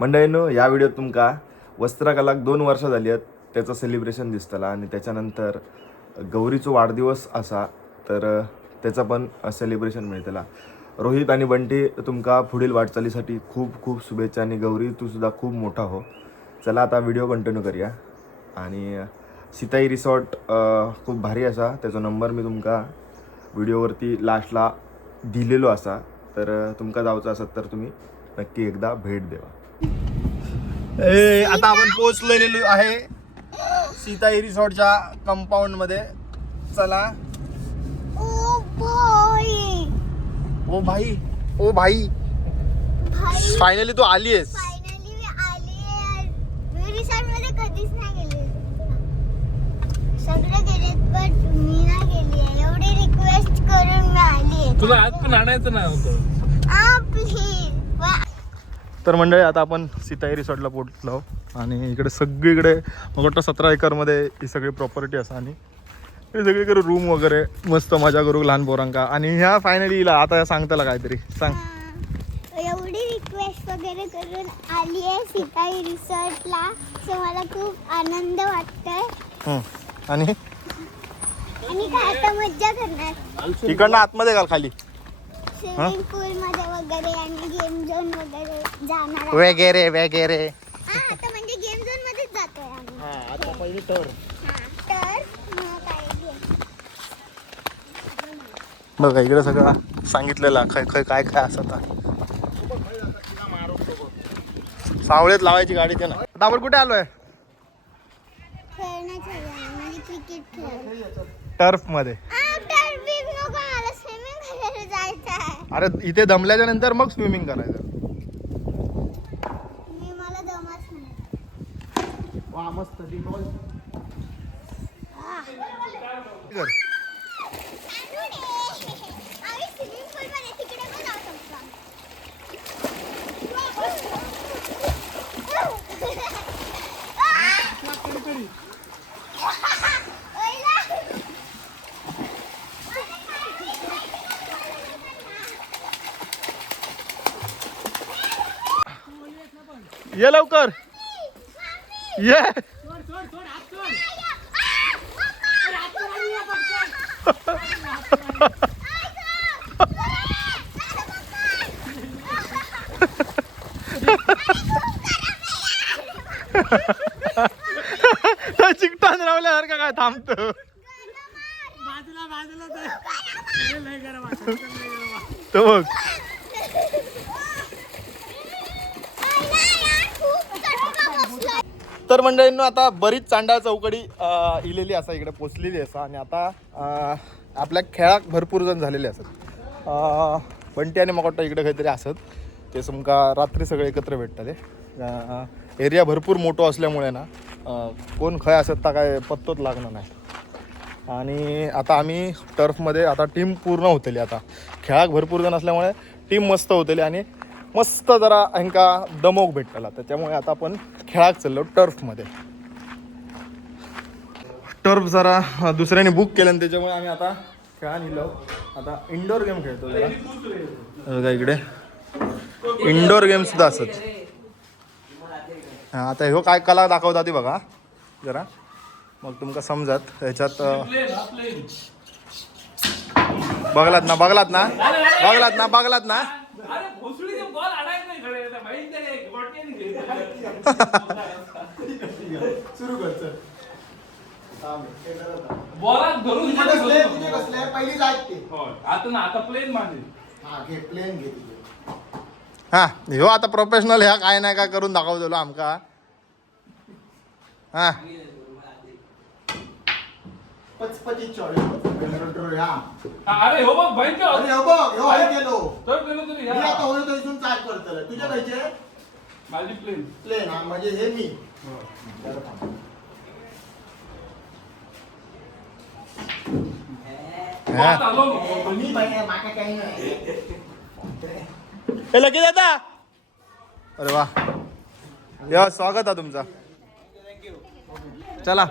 मंडळींनो, या व्हिडिओत तुमका वस्त्रकलाक 2 वर्षां झाली आहेत त्याचं सेलिब्रेशन दिसतला आणि त्याच्यानंतर गौरीचो वाढदिवस असा तर त्याचं पण सेलिब्रेशन मिळतला. रोहित आणि बंटी तुमका पुढील वाटचालीसाठी खूप खूप शुभेच्छा आणि गौरी तू सुद्धा खूप मोठा हो. चला आता व्हिडिओ कंटिन्यू करूया. आणि सीताई रिसॉर्ट खूप भारी असा, त्याचा नंबर मी तुमका व्हिडिओवरती लास्टला दिलेलो असा, तर तुमका जायचं असत तर तुम्ही नक्की एकदा भेट द्यावा. आता आपण पोहोचलेलो आहे सीताई रिसॉर्टच्या कंपाऊंड मध्ये. चला. ओ भाई ओ भाई फायनली तू आली आहेस. फायनली मी आली आहे. मी रिसॉर्ट मध्ये कधीच नाही गेले. सगळे गेलेत पण मी नाही गेली आहे. एवढी रिक्वेस्ट करून मी आली आहे. तुला आज पण आणायचं नाही होतं. प्लीज. तर मंडळी आता आपण सीताई रिसॉर्टला पोहोचलो आणि इकडे सगळीकडे मग वाटतं 17 एकरमध्ये ही सगळी प्रॉपर्टी असा आणि सगळीकडे रूम वगैरे मस्त मजा करू लहान पोरांका. आणि ह्या फायनली आता सांगताला काहीतरी सांग. एवढी रिक्वेस्ट वगैरे करून आली आहे सीताई रिसॉर्टला, सो मला खूप आनंद वाटतोय. आणि काय आता मज्जा करणार इकडनं आतमध्ये घाल खाली स्विमिंग पूल मध्ये वगैरे आणि गेम झोन वगैरे जाणार आहे. वगैरे वगैरे. आता म्हणजे गेम झोन मध्येच जातोय आम्ही. आता पहिली तर तर मग काय बघा इकडे सगळं सांगितलेलं काय काय काय असं. सावळेत लावायची गाडी ते ना. आता आपण कुठे आलोय? खेळण्याचं म्हणजे क्रिकेट खेळ. टर्फ मध्ये. अरे इथे दमल्याच्या नंतर मग स्विमिंग करायचं. मला जमत नाही. वा मस्त. ये लवकर ये. चिकटान रावल्यासारखं काय थांबतो. तो बघ. तर मंडळींनो आता बरीच चांडाळ चौकडी इलेली असा इकडे पोचलेली असा आणि आता आपल्या खेळाक भरपूर जण झालेले असत. बंटी आणि मग वाटतं इकडे काहीतरी असत ते तुमका रात्री सगळे एकत्र भेटतात. ते एरिया भरपूर मोठं असल्यामुळे ना कोण खय असत तर काय पत्तोच लागणार नाही. आणि आता आम्ही टर्फमध्ये आता टीम पूर्ण होतेली. आता खेळाक भरपूर जण असल्यामुळे टीम मस्त होतेली आणि मस्त जरा ह्यांका दमोक भेटला. त्याच्यामुळे आता आपण खेळाक चाललो टर्फमध्ये. टर्फ जरा दुसऱ्याने बुक केलं आणि त्याच्यामुळे आम्ही आता खेळा निघलो. आता इंडोर गेम खेळतो जरा. इकडे इंडोर गेम सुद्धा असत. आता ह्यो काय कला दाखवता ती बघा जरा, मग तुमका समजत. ह्याच्यात बघलात ना बघलात ना बघलात ना बघलात ना. सुरू कर. बॉलात धरून पहिली जायते. आता ना आता प्लेन माझे. हा घे प्लेन घे. हा ह्यो आता प्रोफेशनल ह्या काय नाही काय करून दाखवतो आमका. हा अरे हो बघ बहीण तुझ्या पाहिजे माझी प्लेन प्लेन. हा म्हणजे हे मी लगेच आता. अरे वा या स्वागत आहे तुमचा. चला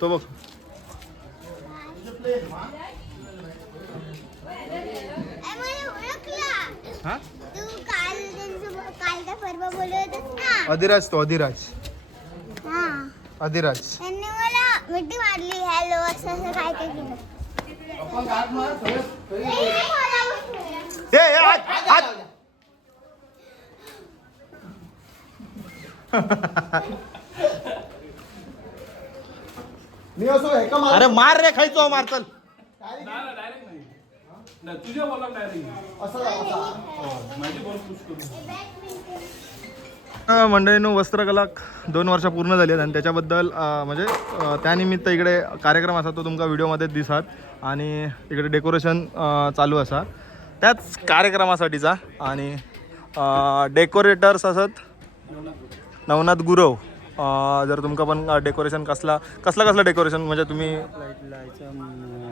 तो बघ. ओळखला हा तू काल का परवा बोलत होतास ना. अधिराज तो अधिराज हा अधिराज त्यांनी मला मिठी मारली हॅलो असं असं काय काय केलं. ए, ए, हात, हात. मी असो अरे मार रे खायचो मार चल डायरेक्ट नाही नाही, तुझ्या बॉलला डायरेक्ट माझी बॉल पुश करून. मंडळींनो वस्त्रकला 2 वर्ष पूर्ण झाली आहेत आणि त्याच्याबद्दल म्हणजे त्यानिमित्त इकडे कार्यक्रम असा तो तुमका व्हिडिओमध्ये दिसत आणि इकडे डेकोरेशन चालू असा त्याच कार्यक्रमासाठीचा आणि डेकोरेटर्स असत नवनाथ गुरव. जर तुमका पण डेकोरेशन कसला डेकोरेशन म्हणजे तुम्ही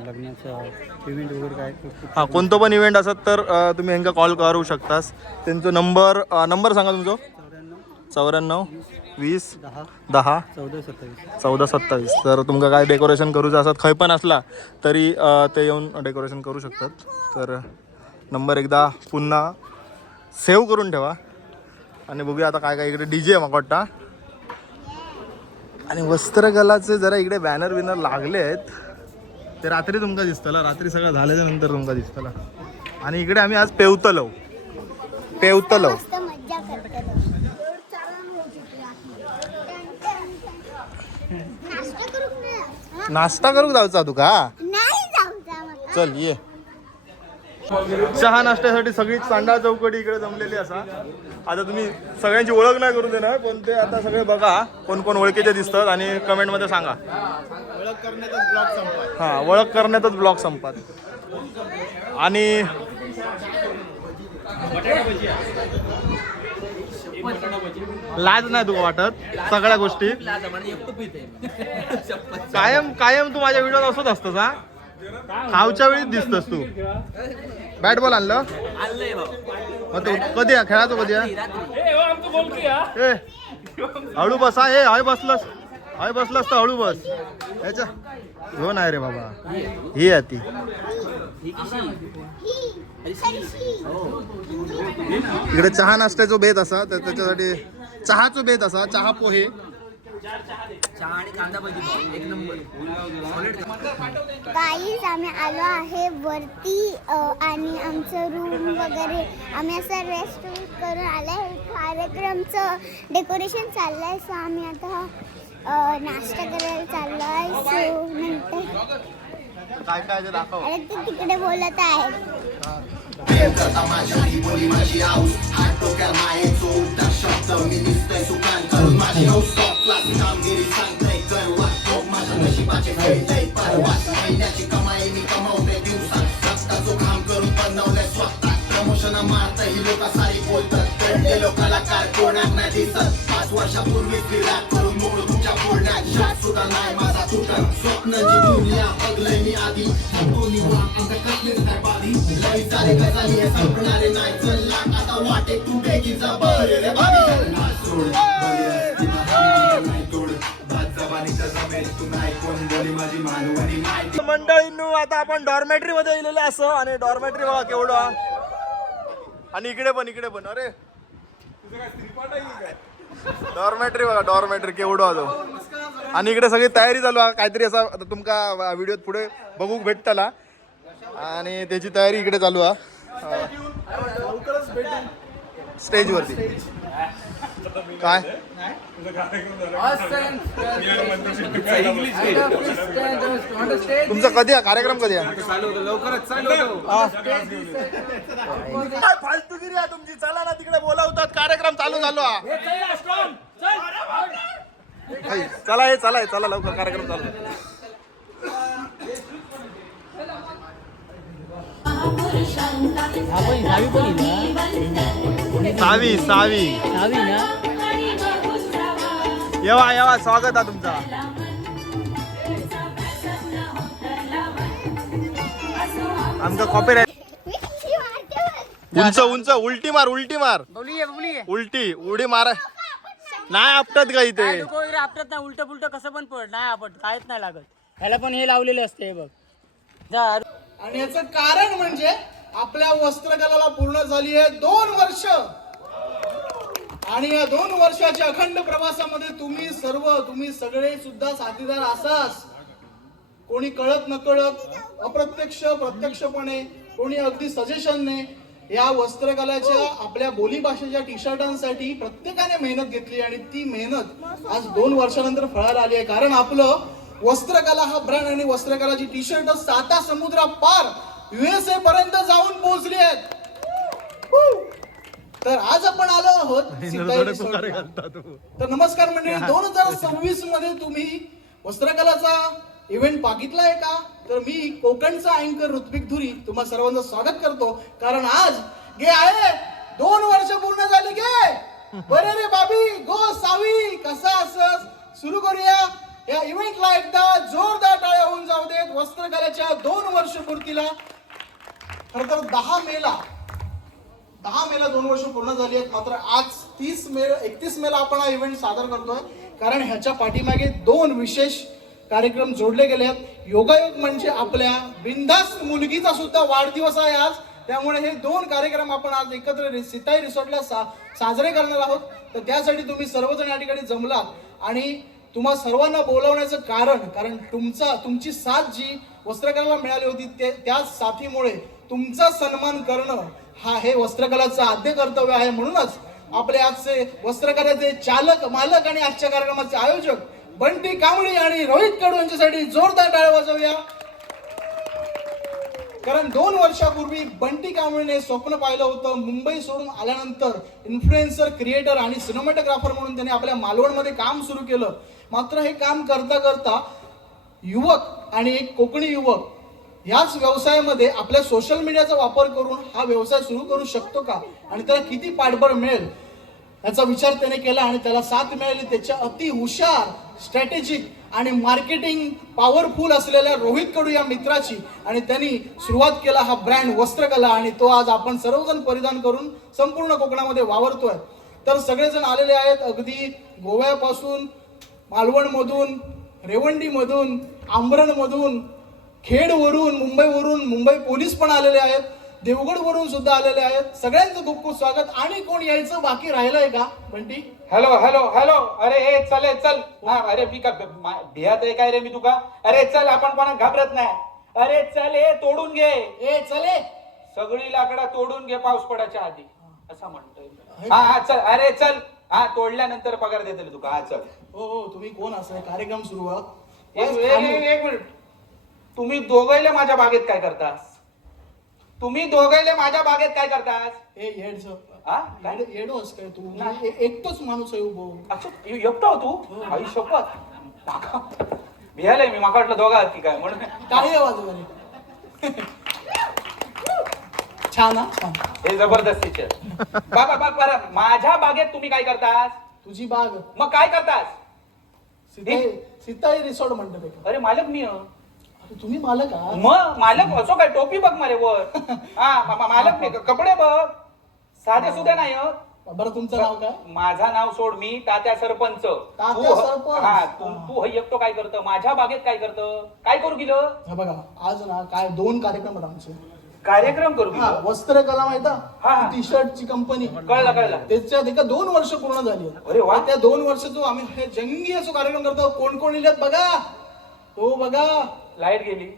लग्नाचं इव्हेंट वगैरे काय हां कोणतं पण इव्हेंट असत तर तुम्ही ह्यांका कॉल करू शकतास. त्यांचा नंबर सांगा तुमचा 94 20 10 14 27. तर तुमका काय डेकोरेशन करूचं असत खंय पण असला तरी ते येऊन डेकोरेशन करू शकतात. तर नंबर एकदा पुन्हा सेव्ह करून ठेवा आणि बघूया आता काय काय इकडे DJ आहे माकोटा आणि वस्त्रकलाचे जरा इकडे बॅनर बिनर लागले आहेत ते रात्री तुमका दिसतला. रात्री सगळं झाल्याच्या नंतर तुमका दिसतला. आणि इकडे आम्ही आज पेवतलो मस्त मज्जा करतलो. नाश्ता करू ना. नाश्ता करूक जाऊचा तुका नाही जाऊचा मला. चल ये. चहा नाश्त्यासाठी सगळी चांडा चौकडी इकडे जमलेली असा. आता तुम्ही सगळ्यांची ओळख नाही करून देणार पण ते आता सगळे बघा कोण कोण ओळखीचे दिसतात आणि कमेंटमध्ये सांगा. ओळख करण्यातच ब्लॉग संपत. आणि लाज नाही तुला वाटत सगळ्या गोष्टी कायम तू माझ्या व्हिडिओत असत असतस हा. खावच्या वेळीच दिसतस तू. बॅट बॉल आणलं कधी खेळायचो कधी आमचं बोल की हा. ए हळू बस हा. हाय बसलस तर हळू बस. याच्या हो नाही रे बाबा ही आहे ती. इकडे चहा नाश्त्याचो बेत असा तर त्याच्यासाठी चहाचो बेत असा. चहा पोहे गाईज आम्ही आलो आहे वरती आणि आमचं रूम वगैरे आम्ही असं रेस्ट करून आलाय. कार्यक्रमचं डेकोरेशन चाललंय सो आम्ही आता नाश्ता करायला चाललोय. सो नंतर काय काय ते दाखव. अरे ते तिकडे बोलत आहेत. मंडळींनो आता आपण डॉर्मेटरी मध्ये गेलेलो असं आणि डॉर्मेटरी बघा केवढं आणि इकडे पण अरे डॉर्मेटरी बघा डॉर्मेटरी केवढं होतो आणि इकडे सगळी तयारी चालू आहे काहीतरी असा आता तुमका व्हिडिओत पुढे बघूक भेटतला आणि त्याची तयारी इकडे चालू आहे स्टेजवरती. काय तुमचा कधी आहे कार्यक्रम कधी आहे? काय फालतूगिरी आहे तुमची. चला ना तिकडे बोलावतात कार्यक्रम चालू झालो. चला लवकर कार्यक्रम चालू. सावी येवा स्वागत आहे तुमचा. आमचा कॉपीराइट उंच उलटी मार उलटी उडी मार नाही आपटत का इथे. आपटत नाही उलट पुलट कसं पण पड नाही आपट काहीच नाही लागत. ह्याला पण हे लावलेले असते हे बघ. आणि याचं कारण म्हणजे आपल्या वस्त्रकलाला पूर्ण झाली आहे 2 वर्ष. आणि या 2 वर्षाच्या अखंड प्रवासामध्ये तुम्ही सगळे सुद्धा साथीदार असाच. कोणी कळत नकळत, अप्रत्यक्ष प्रत्यक्षपणे, कोणी अगदी सजेशनने या वस्त्रकलाच्या आपल्या बोलीभाषेच्या टी शर्टांसाठी प्रत्येकाने मेहनत घेतली आणि ती मेहनत आज 2 वर्षानंतर फळाला आली आहे. कारण आपलं वस्त्रकला हा ब्रँड आणि वस्त्रकलाची टी शर्ट 7 समुद्रा पार USA पर्यंत जाऊन पोहोचली आहेत. तर आज आपण आलो आहोत सीताई रिसॉर्टला. तर नमस्कार मंडळी, 2026 मध्ये तुम्ही वस्त्रकलाचा इव्हेंट बघितलाय का? तर मी कोकणचा अँकर ऋत्विक धुरी तुम्हा सर्वांचं स्वागत करतो. कारण आज गे आहे 2 वर्ष पूर्ण झाली गे. बरे रे बाबी गो सावी कसा असस. सुरू करूया या इव्हेंटला. एकदा जोरदार टाळ्या होऊन जाऊ देत वस्त्रकलेच्या 2 वर्ष पूर्तीला. खरं तर 10 मेला 2 वर्ष पूर्ण झाली आहेत. मात्र आज 31 मेला आपण हा इव्हेंट सादर करतोय. कारण ह्याच्या पाठीमागे 2 विशेष कार्यक्रम जोडले गेले आहेत. योगायोग म्हणजे आपल्या बिनधास्त मुलगीचा सुद्धा वाढदिवस आहे आज. त्यामुळे हे 2 कार्यक्रम आपण आज एकत्र सीताई रिसॉर्टला साजरे करणार आहोत. तर त्यासाठी तुम्ही सर्वजण या ठिकाणी जमलात आणि तुम्हा सर्वांना बोलवण्याचं कारण तुमची साथ जी वस्त्रकलेला मिळाली होती त्याच साथीमुळे तुमचा सन्मान करणं हे वस्त्रकलाचं आद्य कर्तव्य आहे. म्हणूनच आपले आजचे वस्त्रकलेचे चालक मालक आणि आजच्या कार्यक्रमाचे आयोजक बंटी कांबळी आणि रोहित कडू यांच्यासाठी जोरदार टाळ्या वाजवूया. कारण 2 वर्षापूर्वी बंटी कांबळीने स्वप्न पाहिलं होतं. मुंबई सोडून आल्यानंतर इन्फ्लुएन्सर, क्रिएटर आणि सिनेमॅटोग्राफर म्हणून त्याने आपल्या मालवणमध्ये काम सुरू केलं. मात्र हे काम करता करता युवक आणि एक कोकणी युवक याच व्यवसायामध्ये आपल्या सोशल मीडियाचा वापर करून हा व्यवसाय सुरू करू शकतो का आणि त्याला किती पाठबळ मिळेल याचा विचार त्याने केला आणि त्याला साथ मिळाली त्याच्या अति हुशार, स्ट्रॅटेजिक आणि मार्केटिंग पॉवरफुल असलेल्या रोहित कडू या मित्राची. आणि त्यांनी सुरुवात केला हा ब्रँड वस्त्रकला आणि तो आज आपण सर्वजण परिधान करून संपूर्ण कोकणामध्ये वावरतोय. तर सगळेजण आलेले आहेत. अगदी गोव्यापासून, मालवणमधून, रेवंडीमधून, आंबरणमधून, खेडवरून, मुंबई पोलीस पण आलेले आहेत. देवगडवरून सुद्धा आलेले आहेत. सगळ्यांचं खूप खूप स्वागत. आणि कोण यायचं बाकी राहिलंय का बंटी? Hello hello hello. अरे ए चल. हा अरे मी का भियात आहे काय रे मी तुका? अरे चल, आपण कोणा घाबरत नाही. अरे चल ए तोडून घे. ए चले, सगळी लाकडा तोडून घे पाऊस पडायच्या आधी असं म्हणतोय. हा चल. अरे चल. हा तोडल्यानंतर पगार देते तुका. हा चल. हो तुम्ही कोण असाय? कार्यक्रम सुरू एक मिनिट. तुम्ही दोघैले माझ्या बागेत काय करतास? ए येडच हा काय येडोस काय तू? एकटोच माणूस आहे उभो. अच्छा एकटा हो तू? आई शपथ. भियालय मी. माका वाटलं दोघा की काय म्हणून. टाळी वाजवणे. छान हा छान. हे जबरदस्तीचे. बाबा माझ्या बागेत तुम्ही काय करतास? तुझी बाग मग काय करतास? सीताई रिसॉर्ट म्हणतात. अरे मालक मी. तुम्ही मालक आहात? मग मालक असो काय? टोपी बघ मारे वर. हा मालक मी. कपडे बघ साधे सुद्धा नाही. बरं तुमचं नाव काय? माझा नाव सोड. मी तात्या सरपंच. हा तू एकटो काय करतं? माझ्या बागेत काय करतं? काय करू गेलं? बघा आज ना काय 2 कार्यक्रम आहेत आमचे. कार्यक्रम करू हा वस्त्रकला माहिती हा. टी शर्टची कंपनी. कळलं. त्याच्यात एका 2 वर्ष पूर्ण झाली. अरे वा. त्या 2 वर्ष जो आम्ही हे जंगी असो कार्यक्रम करतो. कोण इल्यात बघा. हो बघा. लाईट गेली.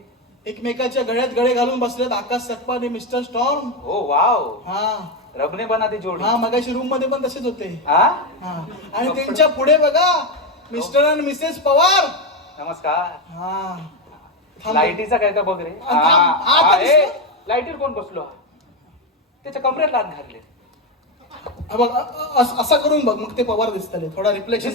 एकमेकाच्या गळ्यात गळे घालून बसलेत आकाश सकपा आणि मिस्टर स्टॉर्म. हो वाव. हा रबने बना ती जोडी. हा मगाशी रूम मध्ये पण तसेच होते. हा आणि त्यांच्या पुढे बघा मिस्टर आणि मिसेस पवार. नमस्कार. हा लाईटीचा काय का बघ रे. लाईटीवर कोण बसलो? त्याच्या कमरेत लाद घातले. असा करून बघ मग ते पवार दिसतले. थोडा रिफ्लेक्शन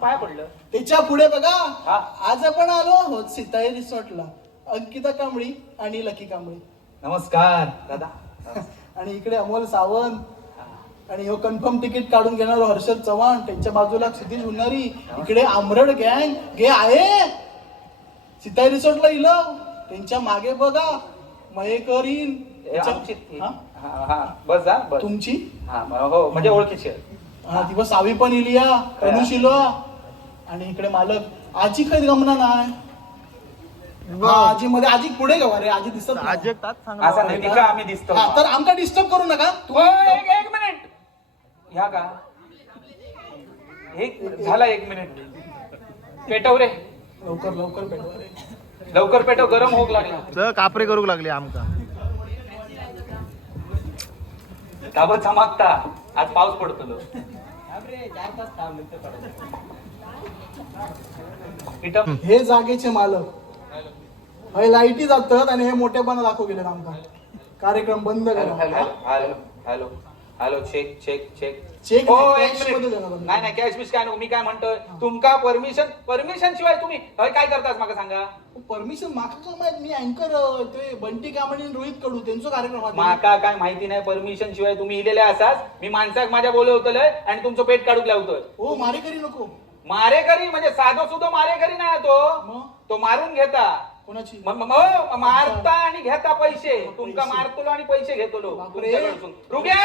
पाया पडलं. त्याच्या पुढे बघा. हा. आज आपण आलो आहोत सीताई रिसॉर्टला. अंकिता कांबळी आणि लकी कांबळी. नमस्कार दादा. आणि इकडे अमोल सावंत आणि हो कन्फर्म तिकीट काढून घेणार हर्षद चव्हाण. त्यांच्या बाजूला क्षितिज उन्हारी. इकडे आमरड गँग गे आहे सीताई रिसॉर्टला इलं. त्यांच्या मागे बघा मयेकरीन. बस जा बस. तुमची हो म्हणजे ओळखीची. हा दिवस सावी पण इलिया तनुष इलो. आणि इकडे मालक आजी खैद गमना नाही. आजी मध्ये आजी पुढे गावा रे आजी दिसत नाही. आजी एक तास सांग असं नाही तिथं आम्ही दिसतो हा, तर आमका डिस्टर्ब करू नका एक मिनिट ह्या का एक झाला 1 मिनिट पेटव रे लवकर लवकर पेटवा रे. लवकर पेटव गरम होऊ लागला तर कापरे करूक लागली आमका काबत चमकता आज पाऊस पडतो हे जागेचे मालक हे लाईटी जातात आणि हे मोठेपणा दाखवू गेले आमका कार्यक्रम बंद हॅलो करा hello hello hello hello check check check check हो नाही, एक cash मिनिट. मध्ये देणार बंद. नाही नाही कॅश बिश काय नको मी काय म्हणतोय तुमका परमिशन शिवाय तुम्ही हय काय करतास मला सांगा परमिशन मागचं माहित मी अँकर ते बंटी कामणी आणि रोहित कडू त्यांचा कार्यक्रम आहे. माका काय माहिती नाही परमिशन शिवाय तुम्ही इलेले असाच मी माणसाक माझ्या बोलवतलंय आणि तुमचं पेट काढूक लावतोय हो मारेकरी नको मारेकरी म्हणजे साधो सुद्धा मारेकरी नाही मग? तो मारून घेता कोणाची मारता आणि घेता पैसे तुमका मारतलो आणि पैसे घेतलो बापरे. तुमच्याकडसून. रुग्या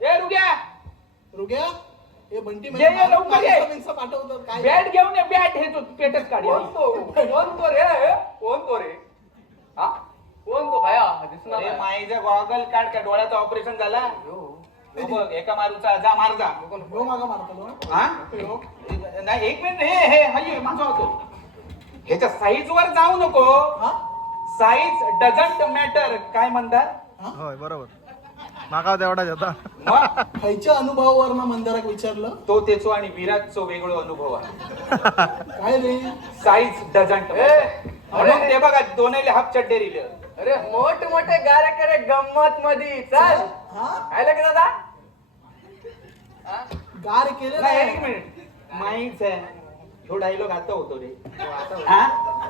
ए रुग्या रुग्या हे बंटी ये, ये, लवकर ये. माणसं पाठवतात काय बॅट घेऊन ये बॅट हे तू पेटच काढ कोण तो रे हा कोण तो भया दिसणार अरे नाही. माईचा गॉगल काढ का डोळ्याचं ऑपरेशन झाला हो बघ एका मारूचा जा मार जा हो मागा मारतो हा नाही 1 मिनिट हे हाय माझा होतो ह्याच्या साईज वर जाऊ नको हा साईज डझंट मॅटर काय म्हणतात होय बरोबर माका तेवढाच होता मग खायच्या अनुभवावरनं मंदाराक विचारलं तो तेचो आणि विराटचो वेगळो अनुभव आहे काय रे साईज डझंट म्हणून ते बघा दोन्हीले हाफ चड्डे रिले अरे मोठे गारे करे गंमत मध्ये चल हा आयला की दादा गार केले नाही नाही 1 मिनिट माहीच आहे ह्यो डायलॉग आता होतो रे हा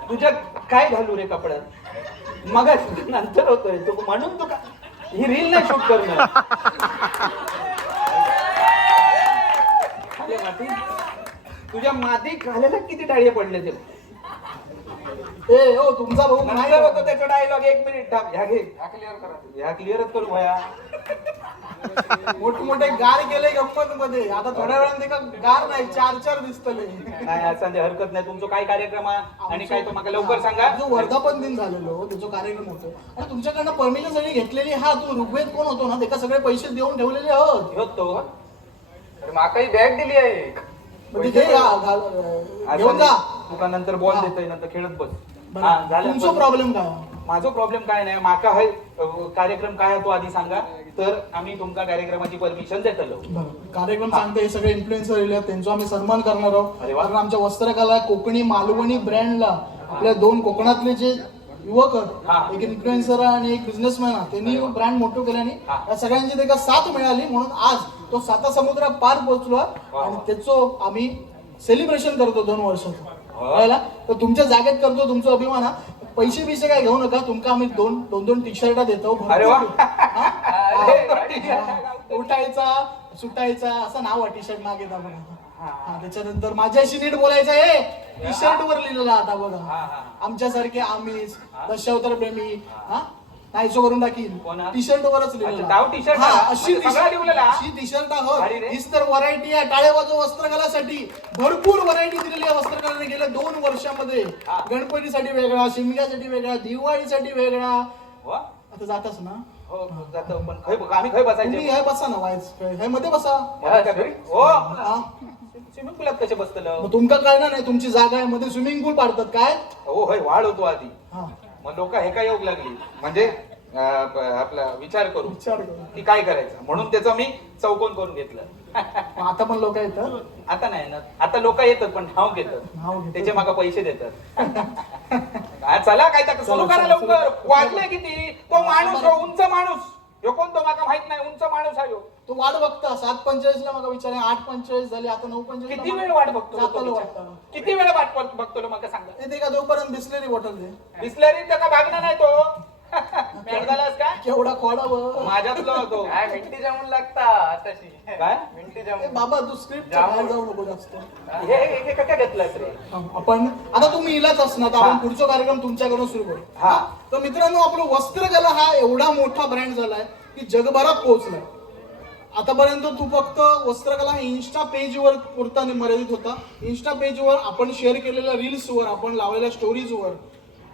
तुझ्या काय घालू रे कपड्यात मग नंतर होतोय तू म्हणून तू का ही रील नाही शूट करणं खाली माती तुझ्या माती खाल्याला किती डाळी पडले ते ए हो तुमचा भाऊ नाही नंतर होतो त्याचा डायलॉग 1 मिनिट थांब ह्या घे ह्या क्लिअरच करू भया मोठमोठे गार केले गप्पत मध्ये आता थोड्या वेळाने का गार नाही 4 दिसतले नाही असं ते हरकत नाही तुमचं काय कार्यक्रम आहे आणि काय तो मला लवकर सांगा जो वर्धापन दिन झालेलो त्याचा कार्यक्रम होतो आणि तुमच्याकडनं परमिशन सगळी घेतलेली हा तू ऋग्वेद कोण होतो ना त्याला सगळे पैसे देऊन ठेवलेले आहोत ह्यो तो अरे माका ही बॅग दिली आहे मग तिथे घेऊन जा तुका नंतर बॉल हा. देतोय नंतर खेळत बस बरं. हा, झालं. तुमचा प्रॉब्लेम काय माझा प्रॉब्लेम काय नाही माका है कार्यक्रम काय आहे तो आधी सांगा तर आम्ही तुमका कार्यक्रमाची परमिशन देतलो बरं. कार्यक्रम सांगते हे सगळे इन्फ्लुएन्सर येले त्यांचा आम्ही सन्मान करणार आहोत अरे वा. कारण आमच्या वस्त्रकला कोकणी मालवणी ब्रँडला आपल्या 2 कोकणातले जे युवक हा. आहेत एक इन्फ्लुएन्सर आणि एक बिझनेसमॅन त्यांनी ब्रँड मोठं केलं आणि हा. या सगळ्यांची त्याला साथ मिळाली म्हणून आज तो 7 समुद्र पार पोहोचलो आणि त्याचं आम्ही सेलिब्रेशन करतो 2 वर्षाचं कळलं? तर तुमच्या जागेत करतो तुमचा अभिमान हा पैसे बिसे काय घेऊ नका तुमका आम्ही दोन टी शर्ट देतो अरे वा. उठायचा सुटायचा असं नाव आहे टी शर्ट मागे आपण हा त्याच्यानंतर माझ्याशी नीट बोलायचं आहे टी शर्ट वर लिहिलेला आता बघा आमच्यासारखे आमिष दशावतार प्रेमी हा नाहीसो करून टाकील कोण हा? टी शर्ट वरच अच्छा, डाव t-shirt हा आला. अशी म्हणजे सगळा लिहिलेला? टी शर्ट आहोत भारी रे. हीच तर व्हरायटी आहे टाळेवाजो वस्त्रकलासाठी भरपूर व्हरायटी दिलेली आहे वस्त्रकलेने गेल्या 2 वर्षामध्ये गणपतीसाठी वेगळा शिमग्यासाठी वेगळा दिवाळीसाठी वेगळा वा. आता जाताच ना हो जातो पण आम्ही खय तुम्ही बसायचे हे बसा ना वायच हे मध्ये बसा हो हा स्विमिंग पूलात कसे बसतलं मग तुमका कळणार नाही तुमची जागा आहे मध्ये स्विमिंग पूल पाडतात काय हो होय वाढ होतो आधी हा मग लोक हे काय येऊ लागली म्हणजे आपला विचार करू विचार करू की काय करायचं म्हणून त्याचं मी चौकोन करून घेतलं मग आता पण लोक येतात आता नाही ना आता लोक येतात पण नाव नाव घेतात घेतात. त्याचे मागा पैसे देतात हा, चला काय तर सुरू करा लवकर वाजले किती तो माणूस हो, उंच माणूस ह्यो कोण तो माका माहित नाही उंच माणूस आहे ह्यो. तो वाट बघता 7:45 ला मग विचार 8:45 झाली आता 9:45 किती वेळ वाट बघतो तो जातालो बिचारा? वाटतं किती वेळ वाट बघतो माका सांगा ते का तोपर्यंत बिसलेरी बॉटल दे बिसलरी त्याचा भागणार नाही तो झालास काय केवढा खोडावं माझ्यातला होतो काय मिंटी जाऊन लागता आताशी काय मिंटी ए जाऊन बाबा तू स्क्रिप्ट बाहेर जाऊ नको जास्त हे काय घेतलास रे आपण आता तुम्ही इलाच असणार तर आपण पुढचा कार्यक्रम तुमच्याकडून सुरू करू हा. तर मित्रांनो आपलं वस्त्रकला हा एवढा मोठा ब्रँड झालाय की जगभरात पोहोचलाय आतापर्यंत तू फक्त वस्त्रकला हा इन्स्टा पेजवर पुरता मर्यादित होता इन्स्टा पेजवर आपण शेअर केलेल्या रील्सवर आपण लावलेल्या स्टोरीजवर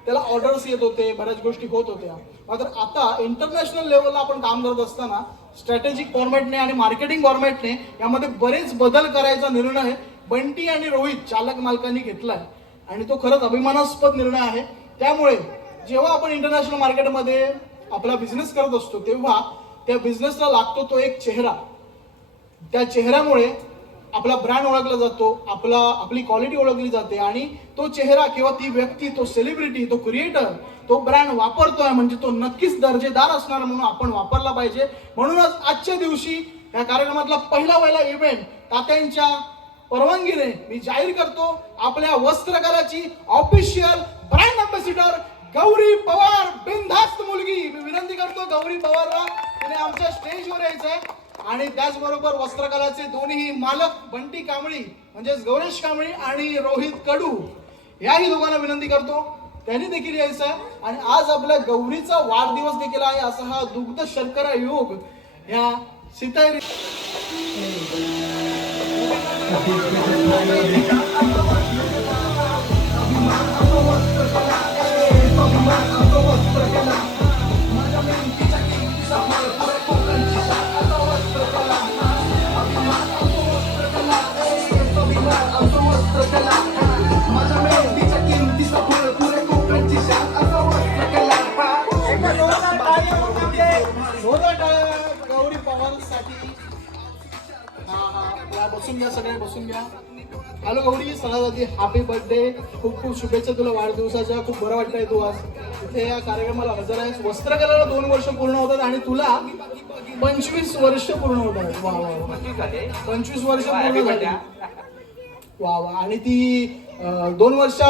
त्याला ऑर्डर्स येत होते, बऱ्याच गोष्टी होत होत्या. मात्र आता इंटरनॅशनल लेवलला आपण काम करत असताना स्ट्रॅटेजिक फॉर्मॅटने आणि मार्केटिंग फॉर्मॅटने यामध्ये बरेच बदल करायचा निर्णय बंटी आणि रोहित चालक मालकांनी घेतलाय आणि तो खरंच अभिमानास्पद निर्णय आहे. त्यामुळे जेव्हा आपण इंटरनॅशनल मार्केटमध्ये आपला बिझनेस करत असतो तेव्हा त्या बिझनेसला लागतो तो एक चेहरा. त्या चेहऱ्यामुळे आपला ब्रँड ओळखला जातो, आपली क्वालिटी ओळखली जाते आणि तो चेहरा किंवा ती व्यक्ती, तो सेलिब्रिटी, तो क्रिएटर तो ब्रँड वापरतोय म्हणजे तो नक्कीच दर्जेदार असणार म्हणून आपण वापरला पाहिजे. म्हणूनच आजच्या दिवशी या कार्यक्रमातला पहिला इव्हेंट तात्यांच्या परवानगीने मी जाहीर करतो आपल्या वस्त्रकलाची official brand ambassador Gauri Pawar, बिनधास्त मुलगी. मी विनंती करतो गौरी पवारला तिने आमच्या स्टेजवर यायचं आहे आणि त्याचबरोबर वस्त्रकलाचे दोन्ही मालक बंटी कांबळी म्हणजेच गौरेश कांबळी आणि रोहित कडू याही दोघांना विनंती करतो त्यांनी देखील यायचं आहे. आणि आज आपल्या गौरीचा वाढदिवस देखील आहे असा हा दुग्ध शर्करा योग या सीताई गौरी पवारसाठी. हा बसून घ्या, सगळे बसून घ्या. हॅलो गौरी, सगळ्यात हॅपी बर्थडे, खूप खूप शुभेच्छा तुला वाढदिवसाच्या. खूप बरं वाटतंय तू आज इथे या कार्यक्रमाला हजर आहेस. वस्त्रकलेला 2 वर्ष पूर्ण होतात आणि तुला 25 वर्ष पूर्ण होत आहेत. वा वा वा, 25 वर्ष पूर्ण झाली. वा वा. आणि ती 2 वर्ष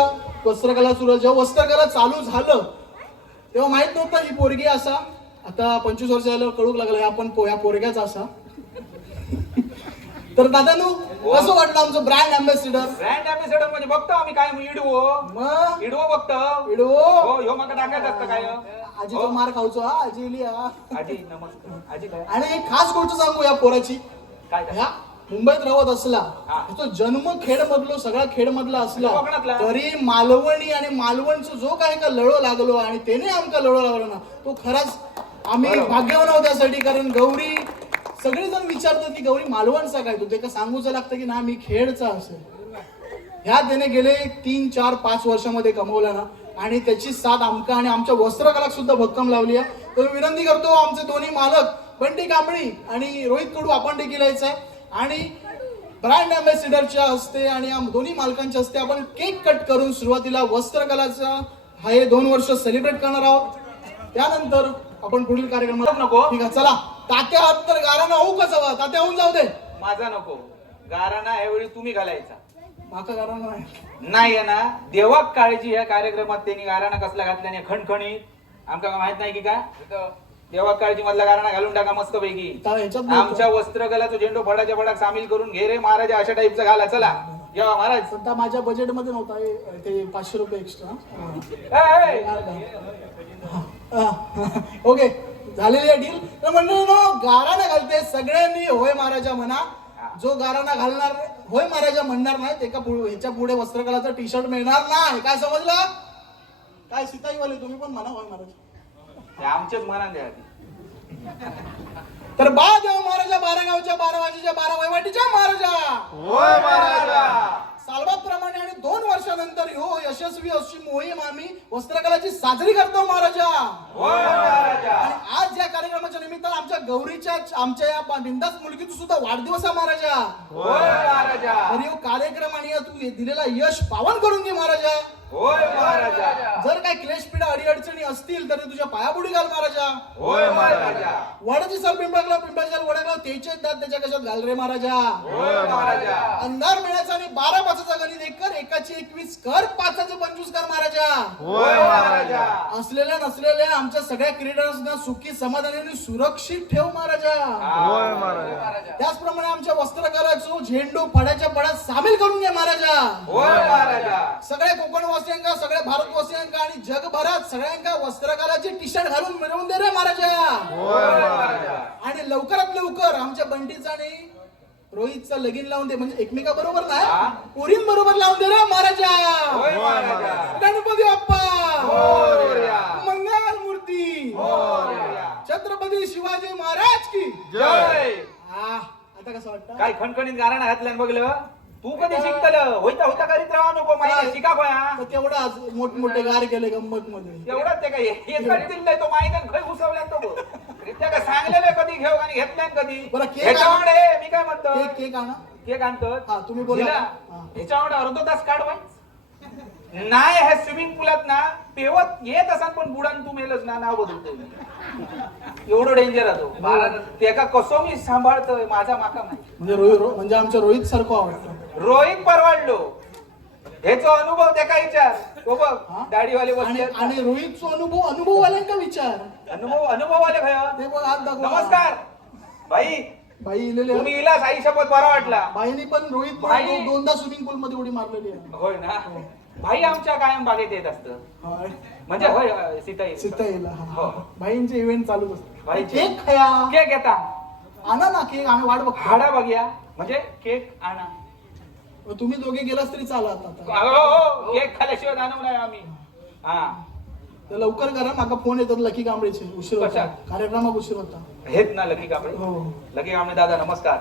वस्त्रकला सुरू, जेव्हा वस्त्रकला चालू झालं तेव्हा माहित नव्हतं ही पोरगी असा. आता 25 वर्ष झालं कळूक लागलं आपण या पोरग्याचा असा. तर दादानू कसं वाटलं आमचं ब्रँड अँबॅसिडर? ब्रँड अँबॅसिडर म्हणजे बघतो आम्ही काय इडवो मग बघतो. हो ह्यो मका टाकायचं असतं काय आजी तो मार खाऊचो. हा आजी इली हा. आजी नमस्कार. आजी काय आणि एक खास गोष्ट सांगू या पोराची. काय ह्या मुंबईत राहत असला, तो जन्म खेड मधलो सगळा खेड मधला असला कोकणातला. तरी मालवणी आणि मालवणचं जो काय का लढो लागलो आणि त्याने आमका लढो लागलो ना तो खराच आम्ही भाग्यवान आहोत त्यासाठी. कारण गौरी सगळेजण विचारतात की गौरी मालवणचा काय, तू ते का सांगूच लागतं की ना मी खेडचा असेल. ह्या त्याने गेले 3, 4, 5 वर्षामध्ये कमवला ना आणि त्याची साथ आमका आणि आमच्या वस्त्रकलाक सुद्धा भक्कम लावली आहे. तर विनंती करतो आमचे दोन्ही मालक बंटी कांबळी आणि रोहित कडू आपण देखील यायचं आहे आणि ब्रँड अँबॅसिडरच्या हस्ते आणि दोन्ही मालकांच्या हस्ते आपण केक कट करून सुरुवातीला वस्त्रकलाचा हे 2 वर्ष सेलिब्रेट करणार आहोत. त्यानंतर आपण पुढील कार्यक्रमात नको. ठीक आहे चला. तात्या हात तर गाराना होऊ का सवा? तात्या होऊन जाऊ दे. माझा नको गाराणा यावेळी तुम्ही घालायचा. माका गाराना नाही आहे ना. देवाक काळजी या कार्यक्रमात त्यांनी गाराणा कसला घातल्याने खणखणीत आमका माहित नाही की काय देवाक काळजी मधला गाराणा घालून टाका मस्त पैकी. ह्याच्यात आमच्या वस्त्रकलाचा झेंडो फडाच्या फडाक सामील करून घे रे महाराजा अशा टाईपचा घाला. चला जेव्हा महाराज सध्या माझ्या बजेट मध्ये नव्हता ते 500 रुपये एक्स्ट्रा. ओके झालेली आहे डील. तर मंडळींनो गाराणा घालते सगळ्यांनी होय महाराजा म्हणा. जो गाराणा घालणार होय महाराजा म्हणणार नाही ते ह्याच्या पुढे वस्त्रकलाचा टी शर्ट मिळणार नाही. काय समजलं काय? सीताईवाले तुम्ही पण म्हणा होय महाराजा. आमच्याच मनात द्या. तर बा देव महाराजा 12 गावच्या 12 वाजेच्या 12 वैवाटीच्या महाराजा होय महाराजा. सालबाप्रमाणे आणि 2 वर्षानंतर हो यशस्वी अशी मोहीम आम्ही वस्त्रकलाची साजरी करतो महाराजा. होय महाराजा. आणि आज या कार्यक्रमाच्या निमित्तानं आमच्या गौरीच्या आमच्या या बिंदास मुलगीचा सुद्धा वाढदिवस आहे महाराजा. होय महाराजा. आणि हो कार्यक्रम आणि तू दिलेला यश पावन करून घे महाराजा. होय महाराजा. जर काय क्लेशपीडा अडीअडचणी असतील तर तुझ्या पायापुढे घाल महाराजा. होय महाराजा. वडाची साल पिंपळाला पिंपळाच्या वडाला त्याचे दात त्याच्या कशात घाल रे महाराजा. होय महाराजा. अंधार मिळायचा आणि 12 पाचाचा गणित 1 कर, 1चे 21 कर, 5चे 25 कर महाराजा. होय महाराजा. असलेल्या नसलेल्या आमच्या सगळ्या क्रीडकांना सुखी समाधानी आणि सुरक्षित ठेव महाराजा. होय महाराजा. त्याचप्रमाणे आमच्या वस्त्रकलाचो झेंडू फडाच्या फडात सामील करून घे महाराजा. होय महाराजा. सगळ्या कोकणवासियांका, सगळ्या भारतवासियांका आणि जगभरात सगळ्यांका वस्त्रकलाचे टी शर्ट घालून मिळवून दे रे महाराजा. होय महाराजा. आणि लवकरात लवकर आमच्या बंटीचा आणि रोहितचा लगीन लावून दे. म्हणजे एकमेका बरोबर नाही पोरीं बरोबर लावून दे रे महाराजा. होय महाराजा. गणपती बाप्पा मोरया. मंगल मूर्ती छत्रपती शिवाजी महाराज की जय. आता कसं वाटतं? काय खणखणीत गाणं घातल्यान बघलं तू कधी शिकतल होईता होईता करीत राहा नको माहिती शिका तर तेवढं आज मोठमोठे गार केले गंमत मध्ये एवढंच ते काय हे दिलंय तो माहिती खय घुसवल्यान तो त्या का सांगलेलं कधी घेऊ आणि घेतल्यान कधी बरं, केक ह्याच्यामुळे मी काय म्हणतो केक आणा. केक आणतो हा, तुम्ही बोला. दिला. हा. ह्याच्यामुळे अर्धा तास काढवाय नाही हे स्विमिंग पुलात ना पेवत येत असाल पण बुडान तू मेलच ना नाव बदलतो एवढं डेंजर आहे ते का कसो मी सांभाळतोय माझा माका माहिती म्हणजे म्हणजे आमच्या रोहित सारखं आवडतं. रोहित परवडलो ह्याचा अनुभव त्या काय विचार तो हा? बघ दाढीवाले आणि बसले आणि रोहितचा अनुभव आल्यांका विचार अनुभववाले भय ते बघ हात दाखवा. नमस्कार भाई बाई इलेले तुम्ही इला साई शपथ बरा वाटला बाईनी पण रोहित बाई- दोनदा स्विमिंग पूल मध्ये उडी मारलेली आहे. होय ना भाई आमच्या कायम बागेत येत असत हा. म्हणजे होय सीताई सीताईला हो. बाईंचे इव्हेंट चालूच असतात. बाईचे. केक खाया केक येता आणा ना केक आम्ही वाट बघतो. हाडा बघूया म्हणजे केक आणा तुम्ही दोघे गेलास तरी चालत आता. हो, केक खाल्याशिवाय जाणव नाही आम्ही हा तर लवकर करा माका फोन येतात लकी कांबळेचे उशीर होता कशा? कार्यक्रमात उशीर होता. हेच ना लकी कांबळे हो लकी कांबळे दादा नमस्कार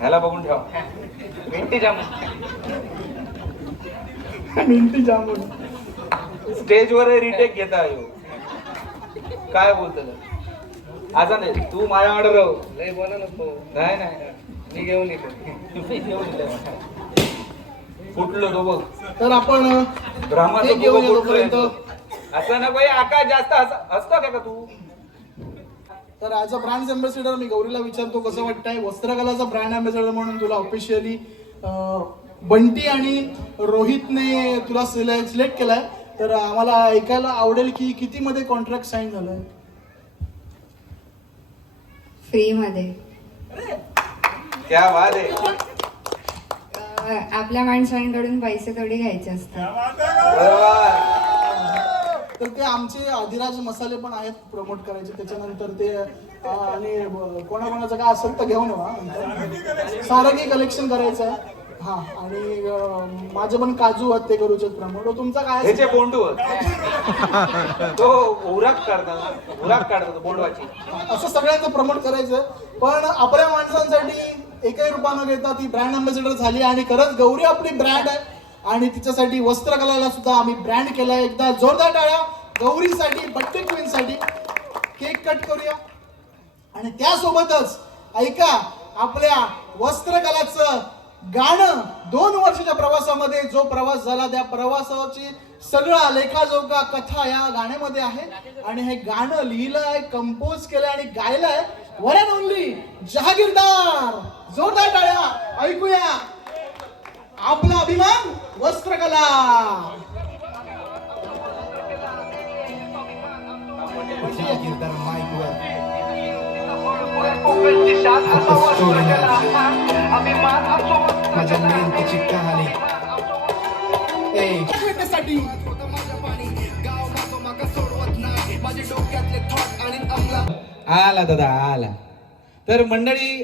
ह्याला बघून ठेवा मिंटी जाम मिंटी जामून स्टेजवर रिटेक घेता येऊ काय बोलतो आता नाही तू माझ्याकडे राहू लय बोला नको नाही नाही मी घेऊन येतो मी घेऊन येतो. फुटलो तो बघ तर आपण ब्राह्मणाचं केक घेऊन बोबं येतो फुटलं तोपर्यंत. असं नको हे आकाश जास्त असतो का तू तर ॲज अ ब्रँड अँबॅसेडर मी गौरीला विचारतो कसं वाटतंय वस्त्रकलाचा ब्रँड अँबॅसेडर म्हणून तुला ऑफिशियली बंटी आणि रोहितने तुला सिलेक्ट केलाय. तर आम्हाला ऐकायला आवडेल की किती मध्ये कॉन्ट्रॅक्ट साईन झालंय. फ्री मध्ये क्या बात आहे आपल्या माणसांकडून पैसे थोडी घ्यायचे असतात. बरोबर. तर ते आमचे अधिराज मसाले पण आहेत प्रमोट करायचे त्याच्यानंतर ते आणि कोणाकोणाचं काय असेल तर घेऊन येवा. सारंगी कलेक्शन करायचं आहे. हा आणि माझे पण काजू आहेत ते करूचे प्रमोट. तुमचा काय असेल? ह्याचे बोंडू तो उराक काढतो तो बोंडवाची असं सगळ्यांचं प्रमोट करायचं. पण आपल्या माणसांसाठी एकही रुपया न घेता ती ब्रँड अँबॅसेडर झाली आणि खरंच गौरी आपली ब्रँड आहे आणि तिच्यासाठी वस्त्रकलाला सुद्धा आम्ही ब्रँड केलाय. एकदा जोरदार टाळ्या गौरीसाठी बड्डे क्वीनसाठी. केक कट करूया आणि त्यासोबतच ऐका आपल्या वस्त्रकलाचं गाणं 2 वर्षाच्या प्रवासामध्ये जो प्रवास झाला त्या प्रवासाची सगळा लेखाजोखा कथा या गाण्यामध्ये आहे. आणि हे गाणं लिहिलंय कंपोज केलंय आणि गायलंय वन अँड ओनली जहागीरदार. जोरदार टाळ्या ऐकूया आपला अभिमान वस्त्रकला. माझ्या मेहनतीची कहाणी साठी आला दादा आला. तर मंडळी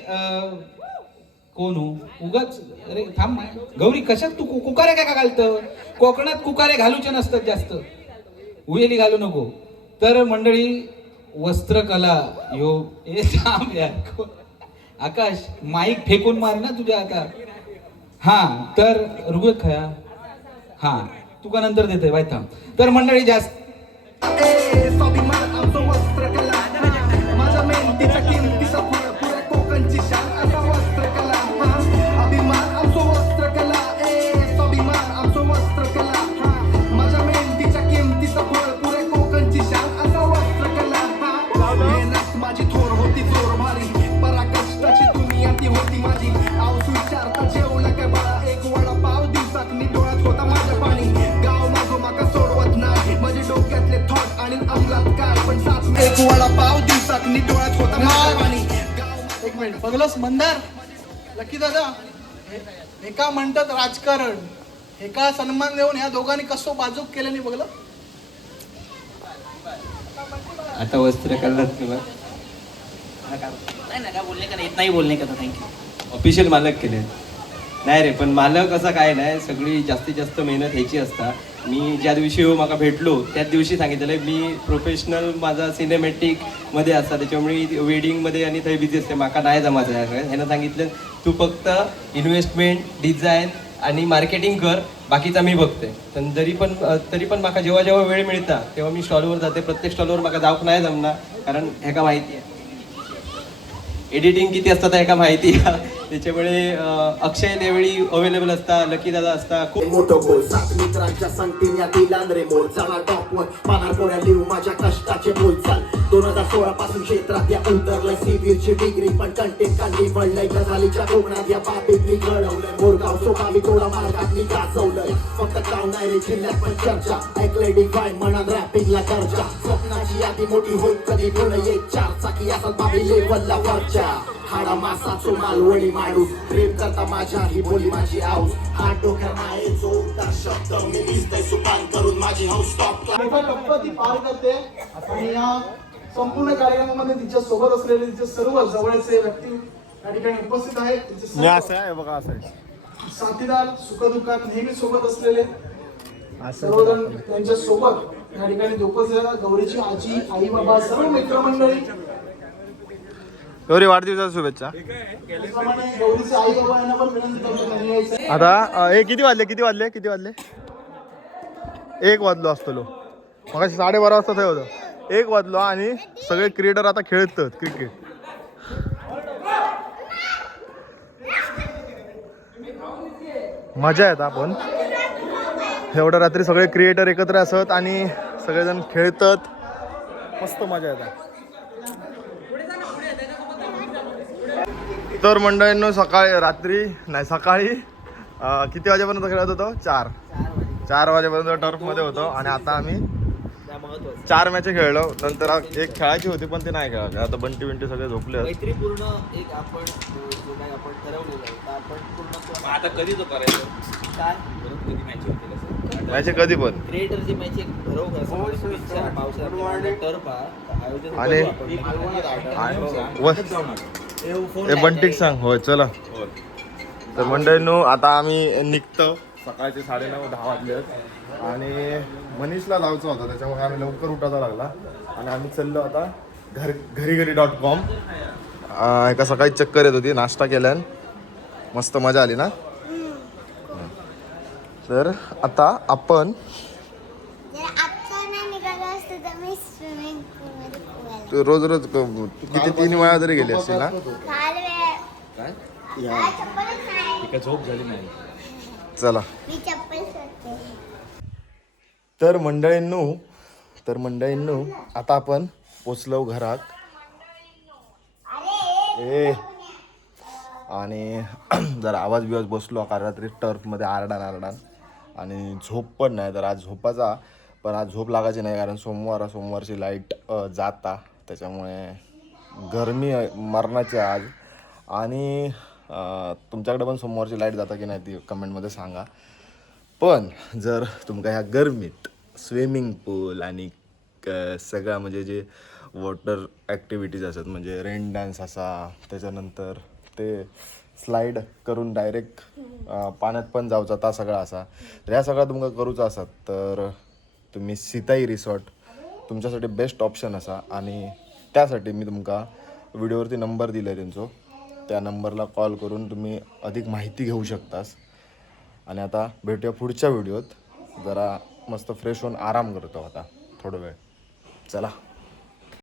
कोण हो उगाच अरे थांब गौरी कशात तू कुकारे काय का घालतं. कोकणात कुकारे घालूचे नसतात जास्त उयेली घालू नको. तर मंडळी वस्त्रकला यो ए थांब यार आकाश माईक फेकून मार ना तुझ्या आता. हा तर रुगत खया हा तुका नंतर देतोय बाय थांब. तर मंडळी जास्त माझ्या मेहनतीच्या किमतीचा पुऱ्या कोकणची शान असा वस्त्रकला. अभिमान आमचो वस्त्रकला स्वाभिमान आमचो वस्त्रकला. माझ्या मेहनतीच्या किमतीचा पुऱ्या कोकणची शान असा वस्त्रकला. मेहनत माझी थोर होती जोर भारी परा कष्टाची दुनिया ती होती माझी. आवसू विचारता जेवलं काय बाळा एक वडापाव दिवसात मी डोळ्यात होता माझ्या पाणी. गाव मागो माका सोडवत नाही माझे डोक्यातले थॉट आणि अंमलात काय पण साथ एक वडापाव दिवसात मी डोळ्यात होता माझ्या पाणी. एक मिनिट बघलंस मंदार लकी दादा एका म्हणतात राजकारण एका सन्मान देऊन ह्या दोघांनी कसं बाजूक केल्याने बघलं. आता वस्त्र कलर तुला नाही बोलणे का थँक्यू. ऑफिशियल मालक केले नाही रे पण मालक असं काय नाही सगळी जास्तीत जास्त मेहनत ह्याची असता मी ज्या दिवशी म्हाका भेटलो त्याच दिवशी सांगितलें मी प्रोफेशनल माझा सिनेमॅटिकमध्ये आसा त्याच्यामुळे वेडिंगमध्ये आणि थंय बिझी असते म्हाका नाही जमायचं ह्यानं सांगितलं तू फक्त इन्व्हेस्टमेंट डिझाईन आणि मार्केटिंग कर बाकीचा मी बघते पण तरी पण म्हाका जेव्हा जेव्हा वेळ मिळता तेव्हा मी स्टॉलवर जाते प्रत्येक स्टॉलवर म्हाका जावंक नाही जमना कारण ह्याका माहिती आहे एडिटिंग किती असतं ह्याका माहिती आहे त्याच्यामुळे अक्षय त्यावेळी अवेलेबल असता लकी दादा असता खूप मोठं बोल सात मित्रांच्या संगतीन्यातील आंध्रे मोल चला टॉपवर पानार पोऱ्या लिहू माझ्या कष्टाचे बोल चाल 2016 पासून क्षेत्रात या उतरलंय सिव्हिलची डिग्री पण कंटेंट कांडी पडलंय गजालीच्या कोकणात या बाबीत मी घडवलंय मोरगाव सोपावी थोडा मार्गात मी गाजवलंय फक्त गाव नाही रे जिल्ह्यात पण चर्चा ऐकलंय डिफाईन म्हणा रॅपिंगला चर्चा स्वप्नाची यादी मोठी होईल कधी पुढे येत 4 चाकी असत बाबी लेवलला वरच्या हाडा मासा मालवणी माडू प्रेम करता माझ्या ही बोली माझी आऊस हात डोक्यात आहे जो उद्धार शब्द मी दिसतंय सुपान करून माझी हौस स्टॉप मोठा टप्पा ती पार करते आणि या संपूर्ण कार्यक्रमामध्ये तिच्या सोबत असलेले तिचे सर्व जवळचे व्यक्ती या ठिकाणी उपस्थित आहेत तिचे मी असं आहे बघा असं साथीदार सुखदुःखात नेहमी सोबत असलेले सर्वजण त्यांच्या सोबत या ठिकाणी उपस्थित आहेत. गौरीची आजी आई बाबा सर्व मित्रमंडळी गौरी वाढदिवसाच्या शुभेच्छा. त्याचप्रमाणे गौरीचे आई बाबा यांना पण विनंती करतो घरी यायचं. आता हे किती वाजले 1 वाजलो असतो मग 12:30 वाजता ते होतं 1 वाजलो आणि सगळे क्रिएटर आता खेळतात क्रिकेट. मजा येत आपण एवढ्या रात्री सगळे क्रिएटर एकत्र असत आणि सगळेजण खेळतात मस्त मजा येतात. तर मंडळींनो सकाळी किती वाजेपर्यंत खेळत होतो 4 वाजेपर्यंत टर्फमध्ये होतो आणि आता आम्ही 4 मॅच खेळलो. नंतर एक खेळायची होती पण ते नाही खेळायची. आता बंटी सगळे झोपले. मैत्रीपूर्ण एक आपण जो काही आपण ठरवलेलं आहे तर आपण पूर्ण आता कधी तो करायचं काय कधी मॅच होतील असं मॅच कधी पण क्रिएटरची मॅच एक ठरवू का पावसाळ्यात टर्फ आयोजन आणि हे बंटीक सांग होय चला. तर मंडळींनो आता आम्ही निघतो. सकाळचे 9:30-10 वाजले आणि मनीषला लावचा होता त्याच्यामुळे आम्ही लवकर उठायला लागला आणि आम्ही चाललो आता घरी.com. एका सकाळी चक्कर येत होती नाश्ता केल्यान मस्त मजा आली ना. तर आता आपण रोज किती 3 वेळा जरी गेली असतील ना. झोप झाली नाही. चला तर मंडळींनो आता आपण पोचलो घरात. आणि जर आवाज बसलो कारण रात्री टर्फमध्ये आरडान आणि झोप पण नाही. तर आज झोपाचा पण आज झोप लागायची नाही कारण सोमवारची लाईट जाता त्याच्यामुळे गरमी मरणाची आज. आणि तुमच्याकडे पण सोमवारची लाईट जाता की नाही ती कमेंटमध्ये सांगा. पण जर तुमका ह्या गरमीत स्विमिंग पूल आणि सगळं म्हणजे जे वॉटर ॲक्टिव्हिटीज असतात म्हणजे रेन डान्स असा त्याच्यानंतर ते स्लाईड करून डायरेक्ट पाण्यात पण जावचा ता सगळा असा तर ह्या सगळ्या तुमका करूचा असतात तर तुम्ही सीताई रिसॉर्ट तुमच्यासाठी बेस्ट ऑप्शन असा. आणि त्यासाठी मी तुमका व्हिडिओवरती नंबर दिला आहे त्यांचा त्या नंबरला कॉल करून तुम्ही अधिक माहिती घेऊ शकतास. आणि आता भेटूया पुढच्या व्हिडिओत. जरा मस्त फ्रेश होऊन आराम करतो आता थोडा वेळ. चला.